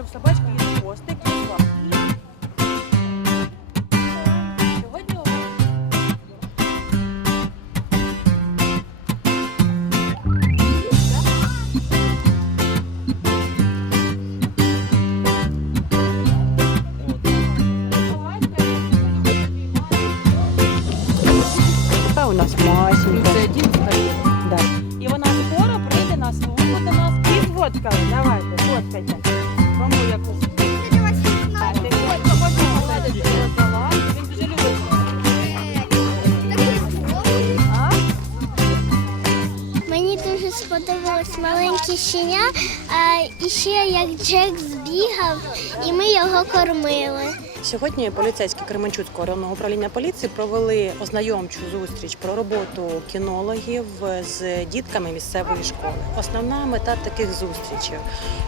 що в собачки хвост. Сьогодні у вас Та у нас масенька. це скоро прийде на службу до нас і сфоткали. Давайте. Мені дуже сподобалось маленьке щеня, а і ще як Джек збігав, і ми його кормили. Сьогодні поліцейські Кременчуцького районного управління поліції провели ознайомчу зустріч про роботу кінологів з дітками місцевої школи. Основна мета таких зустрічей,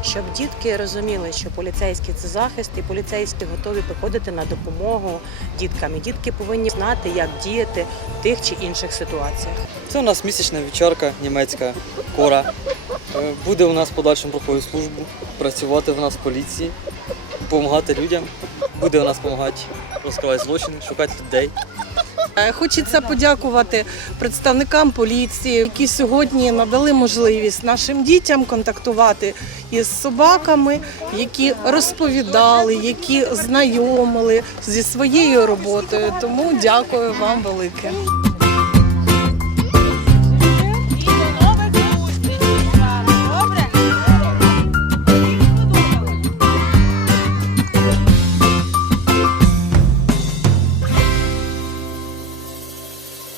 щоб дітки розуміли, що поліцейські це захист, і поліцейські готові приходити на допомогу діткам. І Дітки повинні знати, як діяти в тих чи інших ситуаціях. Це у нас місячна вівчарка німецька кора. Е, Буде у нас подальшому проходити службу, працювати в нас в поліції, допомагати людям. Буде у нас допомагати розкривати злочин, шукати людей. Е, Хочеться подякувати представникам поліції, які сьогодні надали можливість нашим дітям контактувати із собаками, які розповідали, які знайомили зі своєю роботою. Тому дякую вам велике.